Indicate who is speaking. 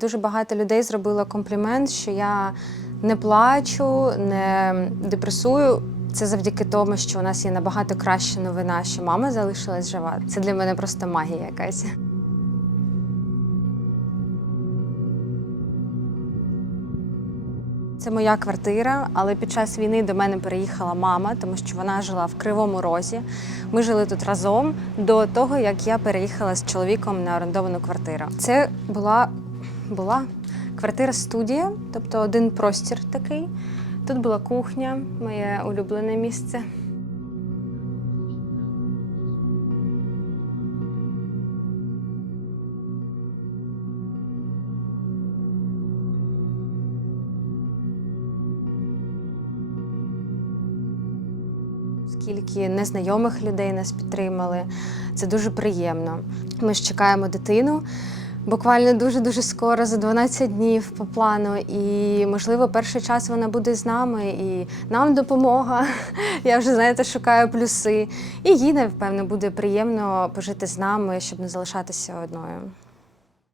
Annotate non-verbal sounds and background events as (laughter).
Speaker 1: Дуже багато людей зробило комплімент, що я не плачу, не депресую. Це завдяки тому, що у нас є набагато краща новина, що мама залишилась жива. Це для мене просто магія якась. Це моя квартира, але під час війни до мене переїхала мама, тому що вона жила в Кривому Розі. Ми жили тут разом до того, як я переїхала з чоловіком на орендовану квартиру. Це була, була квартира-студія, тобто один простір такий. Тут була кухня, моє улюблене місце. Скільки незнайомих людей нас підтримали. Це дуже приємно. Ми ж чекаємо дитину. Буквально дуже дуже скоро, за 12 днів по плану. І, можливо, перший час вона буде з нами, і нам допомога. (laughs) Я вже знаєте, шукаю плюси. І їй, напевно, буде приємно пожити з нами, щоб не залишатися одною.